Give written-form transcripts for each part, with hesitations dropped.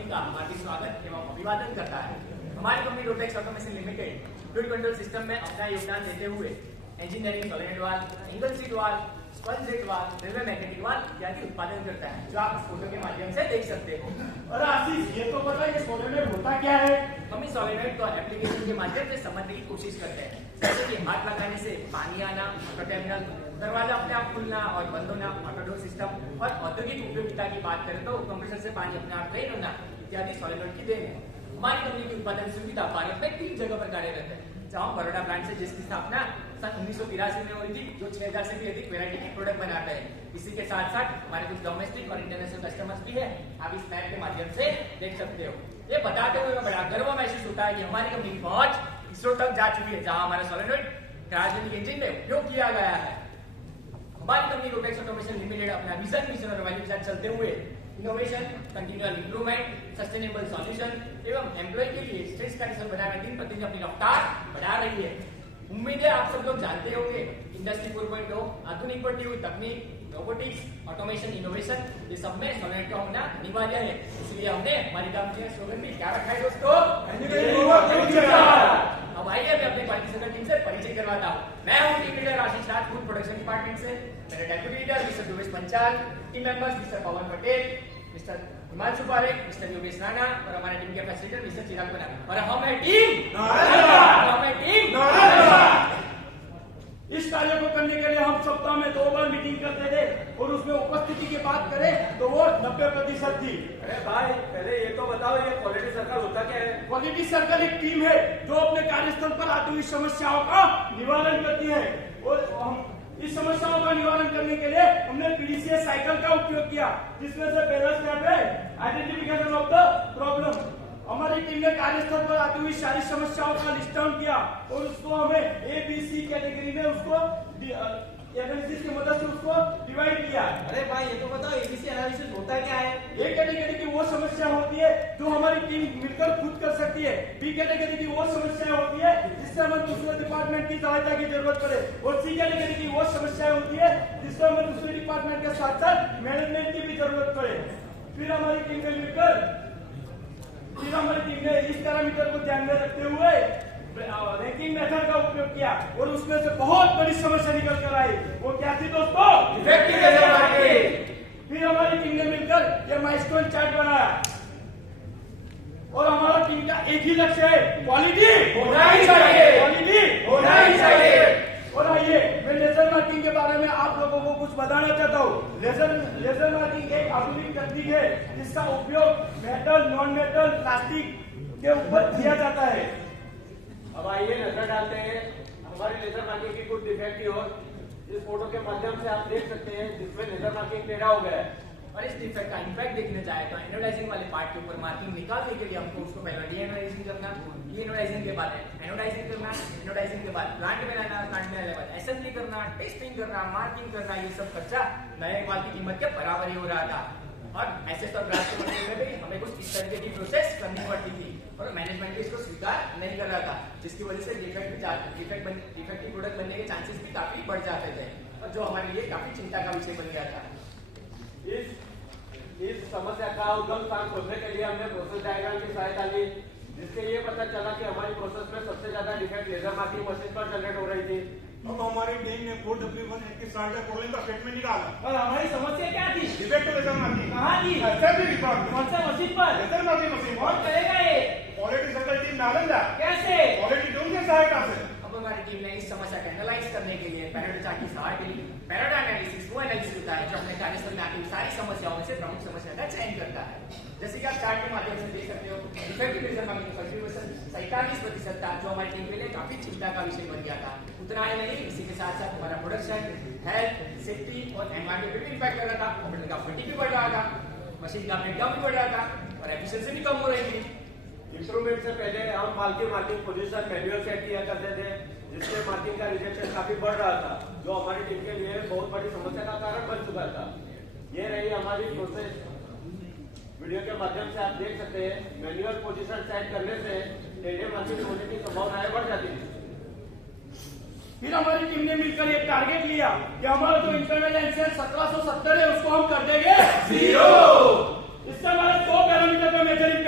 सभी का हार्दिक स्वागत एवं अभिवादन करता है। हमारी company Rotex automation limited fluid control system में अपना योगदान देते हुए engineering solenoid valve, single seat valve, sponge jet valve, railway magnetic valve इत्यादि उत्पादन करता है, जो आप इस फोटो के माध्यम से देख सकते हो। और आशीष, ये तो पता है कि सोलेनॉइड होता क्या है? हम इस सोलेनॉइड को एप्लीकेशन के माध्यम से समझने की कोशिश करते हैं, जैसे कि हाथ लगाने से पानी आना, ऑटो टर्मिनल, दरवाजा अपने आप खुलना और बंद होना, ऑटो डोर सिस्टम, और औद्योगिक उपयोगिता की बात करें तो कंप्रेसर से पानी अपने आप ड्रेन होना इत्यादि सोलेनॉइड की देन है। हमारी कंपनी की उत्पादन सुविधा भारत में 3 जगह पर कार्यरत है, जहां बड़ौदा प्लांट से जिसकी स्थापना सन 1983 में हुई थी, जो 6000 से भी अधिक वैरायटी के प्रोडक्ट बनाता है। इसी के साथ साथ हमारे कुछ डोमेस्टिक और इंटरनेशनल कस्टमर्स भी है, आप इस मैप के माध्यम से देख सकते हो। ये बताते हुए मैं बड़ा गर्व महसूस होता है कि हमारी कंपनी की पहुंच इसरो तक जा चुकी है, जहां हमारा सोलेनॉइड क्रायोजेनिक इंजन में उपयोग किया गया है। हमारी कंपनी रोटेक्स ऑटोमेशन लिमिटेड अपना मिशन और वैल्यू के साथ चलते हुए innovation, continual improvement, sustainable solution एवं एम्प्लॉय के लिए स्ट्रेस कंडीशन बनाने दिन प्रतिदिन अपनी रफ्तार बढ़ा रही है। उम्मीद है आप सब लोग जानते होंगे इंडस्ट्री 4.0, आधुनिक बढ़ती हुई तकनीक, रोबोटिक्स, ऑटोमेशन, इनोवेशन, ये सब में सोलेनॉइड का होना अनिवार्य है। इसलिए हमने हमारी कंपनी का स्लोगन भी क्या रखा है दोस्तों? अब आइए मैं अपने क्वालिटी सर्कल टीम से परिचय करवाता हूँ। मैं हूँ team leader Ashish Raj, food production department से। मेरे deputy leader mister Dubesh Panchal, team members mister Pawan Patel, mister Himanshu Parekh, mister Yogesh Rana और हमारे टीम के फैसिलिटेटर मिस्टर चिराग बना। और हम है टीम इस कार्य को करने के लिए हम सप्ताह में 2 बार मीटिंग करते थे और उसमें उपस्थिति की बात करें तो वो 90% थी। अरे भाई, पहले ये तो बताओ, ये क्वालिटी सर्कल होता क्या है? क्वालिटी सर्कल एक टीम है जो अपने कार्यस्थल पर आती हुई समस्याओं का निवारण करती है, और हम इस समस्याओं का निवारण करने के लिए हमने पीडीसीएस साइकिल का उपयोग किया, जिसमें से पहला स्टेप है आइडेंटिफिकेशन ऑफ द प्रॉब्लम। हमारी टीम ने कार्यस्थल पर आती हुई सारी समस्याओं का लिस्ट डाउन किया और उसको हमें ABC कैटेगरी में उसको एनालिसिस की मदद से उसको डिवाइड किया। अरे भाई, ये तो बताओ, ABC एनालिसिस होता क्या है? A कैटेगरी की वो समस्या होती है जो हमारी टीम मिलकर खुद कर सकती है। B कैटेगरी की वो समस्या होती है जिससे हमें दूसरे डिपार्टमेंट की सहायता की जरूरत पड़े, और C कैटेगरी की वो समस्या होती है जिससे हमें दूसरे डिपार्टमेंट के साथ साथ मैनेजमेंट की भी जरूरत पड़े। फिर हमारी टीम ने इस पैरामीटर को ध्यान में रखते हुए रैंकिंग मेथड का उपयोग किया और उसमें से बहुत बड़ी समस्या निकल कर आई। वो क्या थी दोस्तों? Effective laser marking. फिर हमारी टीम ने मिलकर ये माइलस्टोन चार्ट बनाया और हमारा टीम का एक ही लक्ष्य है, क्वालिटी होना ही चाहिए। क्वालिटी होना ही चाहिए। और आइए मैं लेजर मार्किंग के बारे में आप लोगों को कुछ बताना चाहता हूँ। लेजर मार्किंग एक आधुनिक तकनीक है जिसका उपयोग मेटल, नॉन मेटल, प्लास्टिक के ऊपर किया जाता है। अब आइए नजर डालते हैं हमारी लेजर मार्किंग की कुछ डिफेक्ट की ओर। इस फोटो के माध्यम से आप देख सकते हैं जिसमें लेजर मार्किंग टेढ़ा हो गया है। और इस डिफेक्ट का इम्पैक्ट देखने जाए तो एनोडाइजिंग वाले पार्ट के ऊपर मार्किंग निकालने के लिए हमको उसको पहले डीएनोडाइजिंग करना, डीएनोडाइजिंग के बाद एनोडाइजिंग करना, एनोडाइजिंग के बाद प्लांट में लाना, प्लांट में लाने के बाद असेंबली करना, टेस्टिंग करना, मार्किंग करना, ये सब खर्चा नए माल की कीमत के बराबर ही हो रहा था। और एसेस और ग्राफ के बनने में भी हमें कुछ इस तरीके की प्रोसेस करनी पड़ती थी और मैनेजमेंट भी इसको स्वीकार नहीं कर रहा था, जिसकी वजह से डिफेक्टिव प्रोडक्ट बनने के चांसेस भी काफी बढ़ जाते थे, और जो हमारे लिए काफी चिंता का विषय बन गया था। इस समस्या का उद्गम स्थान खोजने के लिए हमने प्रोसेस डायग्राम की सहायता ली, जिससे ये पता चला कि हमारी प्रोसेस में सबसे ज्यादा डिफेक्ट लेजर मार्किंग मशीन पर जनरेट हो रही थी। अब हमारी टीम ने 4W1 स्टार्टर प्रॉब्लम का स्टेटमेंट निकाला। और हमारी समस्या क्या थी? Defective laser marking. कहाँ थी? Assembly department. कौन सा मशीन पर? Laser marking machine. कौन करेगा ये? Quality circle team Nalanda. कैसे? क्वालिटी टीम की सहायता से। अब हमारी टीम ने इस समस्या को एनालाइज करने के लिए पैराडा चार्ट की सहायता ली। पैराडा एनालिसिस वो एनालिसिस होता है जो अपने कार्यस्थल में आती हुई सारी समस्याओं में से प्रमुख समस्या का चयन करता है। जैसे कि आप चार्ट के माध्यम से देख सकते हो, इफेक्टिव लेजर मार्किंग कंट्रीब्यूशन 47% था, जो हमारी टीम के लिए काफी चिंता का विषय बन गया था। उतना ही नहीं, इसी के साथ साथ हमारा प्रोडक्शन, हेल्थ, सेफ्टी और एनवायरमेंट पे भी इम्पैक्ट कर रहा था। कंपनी का फटीग भी बढ़ रहा था, मशीन का ब्रेकडाउन भी बढ़ रहा था और एफिशिएंसी भी कम हो रही थी। इंप्रूवमेंट से पहले हम माल की मार्किंग पोजीशन मैन्युअल सेट किया करते थे, जिससे मार्किंग का रिजेक्शन काफी बढ़ रहा था, जो हमारी टीम के लिए बहुत बड़ी समस्या का कारण बन चुका था। ये रही हमारी प्रोसेस। वीडियो के माध्यम से आप देख सकते हैं मैन्युअल पोजीशन सेट करने से टेढ़े मार्किंग होने की संभावनाएं बढ़ जाती थी। फिर हमारी टीम ने मिलकर एक टारगेट लिया कि हमारा जो इंटरनल एनसेल 1770 है उसको हम कर देंगे 0। इससे हमारे 2 पैरामीटर पे मेजरिंग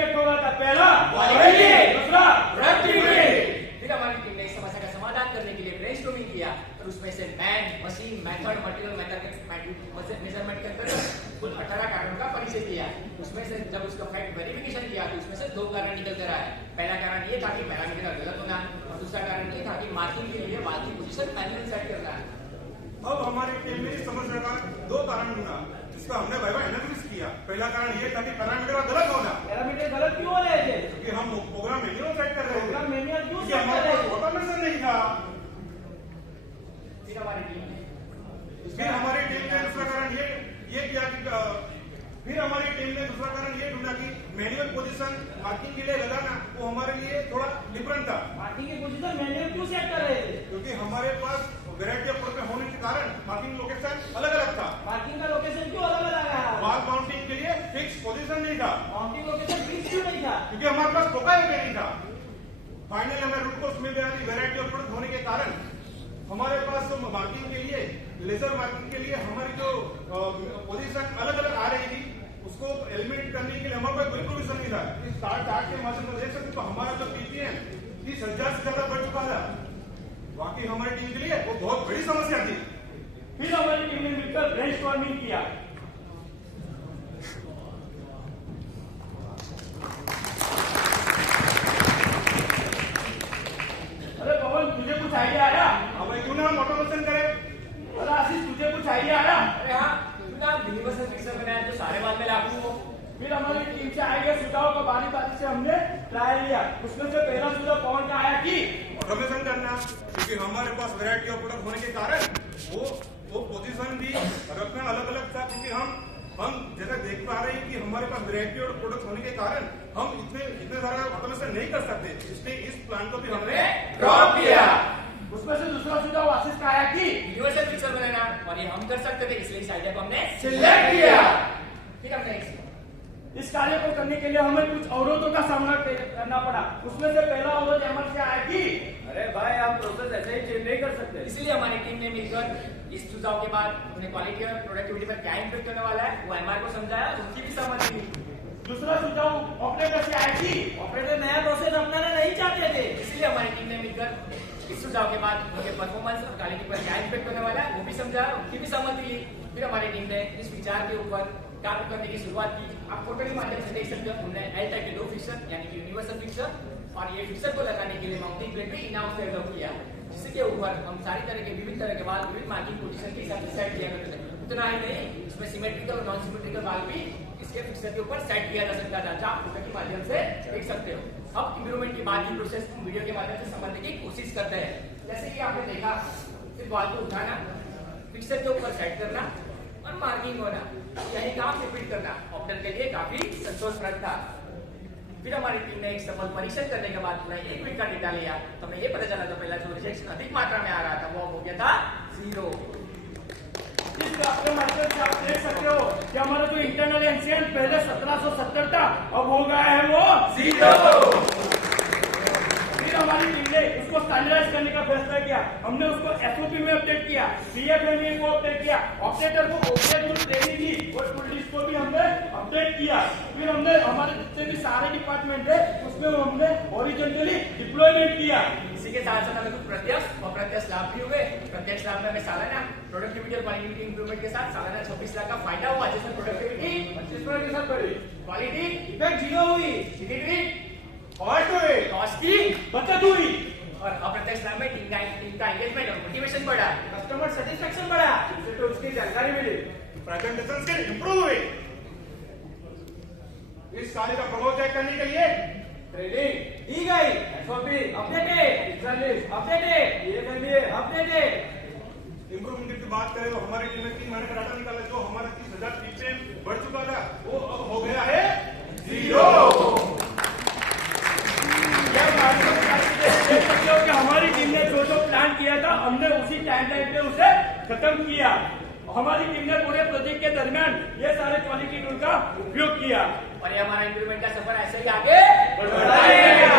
से जब उसका फैक्ट वेरिफिकेशन किया तो उसमें से 2 कारण निकल कर आया। पहला कारण ये था कि पैरामीटर गलत होना और दूसरा कारण ये था कि मार्किंग के लिए वाल की पोजीशन मैन्युअल सेट करना है। अब हमारी टीम ने इस समस्या का 2 कारण ढूंढा जिसका हमने वाइवा एनालिसिस किया। पहला कारण ये था कि पैरामीटर गलत होना। पैरामीटर गलत क्यों हो रहे थे? क्योंकि हम प्रोग्राम मैन्युअल सेट कर रहे थे। प्रोग्राम मैन्युअल क्यों क्योंकि सेट कर हमारे रहे पास थे? ऑटोमेशन नहीं था। फिर हमारी टीम ने फिर हमारी टीम ने दूसरा कारण ये किया कि फिर हमारी टीम ने दूसरा कारण ये ढूंढा कि मैनुअल पोजीशन मार्किंग के लिए लगाना वो हमारे लिए थोड़ा डिफरेंट था। मार्किंग की पोजीशन मैन्युअल क्यों सेट कर रहे थे? क्योंकि हमारे पास वैरायटी ऑफ प्रोडक्ट होने के कारण मार्किंग लोकेशन अलग अलग था। मार्किंग का लोकेशन क्यों अलग अलग है? वॉल माउंटिंग के लिए फिक्स पोजीशन नहीं था माउंटिंग लोकेशन फिक्स क्यों नहीं था? क्योंकि हमारे पास प्रोफाइल भी नहीं था। फाइनली हमें रूट कोर्स मिल गया थी। वैरायटी ऑफ प्रोडक्ट होने के कारण हमारे पास तो मार्किंग के लिए लेजर मार्किंग के लिए हमारी जो पोजीशन अलग अलग आ रही थी उसको एलिमिनेट करने के लिए हमारे पास कोई प्रोविजन नहीं था। इस चार्ट के माध्यम से देख सकते तो हमारा जो पीपीएम 30,000 से ज्यादा बढ़ चुका था। बाकी हमारी टीम के लिए वो बहुत बड़ी समस्या थी। फिर हमारी टीम ने मिलकर ब्रेनस्टॉर्मिंग किया। अरे पवन तुझे कुछ आइडिया आया? अब क्यों ना हम ऑटोमेशन करें? अरे आशीष तुझे कुछ आइडिया आया? अरे हाँ, क्यों ना यूनिवर्सल फिक्सर बनाया जो सारे बाद में लागू हो। फिर हमारी टीम से आइडिया सुझाव का बारी बारी से हमने ट्राई लिया। उसमें से पहला सुझाव पवन का आया कि ऑटोमेशन करना, क्योंकि हमारे पास वैरायटी ऑफ प्रोडक्ट होने के कारण वो पोजीशन भी रखना अलग अलग था। क्योंकि हम जैसा देख पा रहे हैं कि हमारे पास वैरायटी ऑफ प्रोडक्ट होने के कारण हम इतने सारा ऑटोमेशन नहीं कर सकते। इसलिए इस प्लान को भी हमने ड्रॉप किया। उसमें से दूसरा सुझाव आशीष का आया कि यूनिवर्सल फिक्सर बनाना और ये हम कर सकते थे, इसलिए इस आइडिया को हमने सिलेक्ट किया। फिर हमने इस कार्य को करने के लिए हमें कुछ अवरोधों का सामना करना पड़ा। उसमें से पहला अवरोध एमआर से आया कि अरे भाई आप प्रोसेस ऐसे ही चेंज नहीं कर सकते। इसलिए हमारी टीम ने मिलकर इस सुझाव के बाद उन्हें क्वालिटी और प्रोडक्टिविटी पर क्या इम्पैक्ट होने वाला है वो एमआर को समझाया, उनकी भी सहमति दी। दूसरा सुझाव ऑपरेटर से आया कि ऑपरेटर नया प्रोसेस अपनाना नहीं चाहते थे। इसलिए हमारी टीम ने मिलकर इस सुझाव के बाद उनके परफॉर्मेंस और क्वालिटी पर क्या इम्पैक्ट होने वाला है वो भी समझा, उनकी भी सहमति ली। फिर हमारी टीम ने इस विचार के ऊपर काम करने की शुरुआत की। आप फोटो के माध्यम से देख सकते हो हमने एल टाइप के 2 फिक्सर यानी कि यूनिवर्सल फिक्सर और ये फिक्सर को लगाने के लिए माउंटिंग प्लेट भी इन हाउस डेवलप किया, जिसके ऊपर हम सारी तरह के विभिन्न तरह के बाल विभिन्न मार्किंग पोजीशन के हिसाब से सेट किया करते थे। उतना ही नहीं, इसमें सिमेट्रिकल और नॉन सिमेट्रिकल बाल भी इसके फिक्सर के ऊपर सेट किया जा सकता था, आप फोटो के माध्यम से देख सकते हो। अब इम्प्रूवमेंट की बाद की प्रोसेस वीडियो के माध्यम से समझने की कोशिश करते हैं। जैसे कि आपने देखा, सिर्फ बाल को उठाना, फिक्सर के ऊपर सेट करना और मार्किंग होना, यही काम रिपीट करना ऑप्टर के लिए काफी संतोषप्रद था। फिर हमारी टीम ने एक सफल परीक्षण करने के बाद पूरा 1 वीक का डेटा लिया, तो हमें ये पता चला जो पहला जो रिजेक्शन अधिक मात्रा में आ रहा था वो हो गया था 0। इस ग्राफ के माध्यम से आप देख सकते हो कि हमारा जो इंटरनल एनसीएल पहले 1770 था, अब हो गया है वो 0। फिर हमारी टीम ने उसको स्टैंडर्डाइज करने का फैसला किया। हमने उसको एसओपी में अपडेट किया, सीएफएमए को अपडेट किया, ऑपरेटर को ऑपरेट ट्रेनिंग दी और टूल लिस्ट को भी हमने अपडेट किया। फिर हमने हमारे जितने भी सारे डिपार्टमेंट है उसमें हमने हॉरिजॉन्टली डिप्लॉयमेंट किया। इसी के साथ साथ हमें कुछ प्रत्यक्ष और प्रत्यक्ष लाभ भी हुए। प्रत्यक्ष लाभ में हमें सालाना प्रोडक्टिविटी और क्वालिटी इंप्रूवमेंट के साथ सालाना 26 लाख का फायदा हुआ, जिसमें प्रोडक्टिविटी 25% बढ़ी, क्वालिटी इफेक्ट 0 हुई, डिलीवरी कॉस्ट की बचत हुई और अप्रत्यक्ष लाभ में टीम का एंगेजमेंट और मोटिवेशन बढ़ा, कस्टमर सेटिस्फेक्शन बढ़ा, इससे तो उसकी जानकारी मिली, प्रेजेंटेशन स्किल इंप्रूव हुई। इस कार्य का प्रभाव चेक करने के लिए ट्रेनिंग दी गई, एसओपी अपडेटेड, अपडेटेड, ये अपडेटेड। इंप्रूवमेंट की बात करें तो हमारी टीम में 3 महीने का डाटा निकाला, जो हमारा 30,000 पीपीएम बढ़ चुका था वो अब हो गया है 0। देख सकते हो कि हमारी टीम ने जो प्लान किया था हमने उसी टाइमलाइन पे उसे खत्म किया। हमारी टीम ने पूरे प्रोजेक्ट के दरमियान ये सारे क्वालिटी टूल का उपयोग किया और ये हमारा इंप्रूवमेंट का सफर ऐसे ही आगे बढ़ता रहेगा।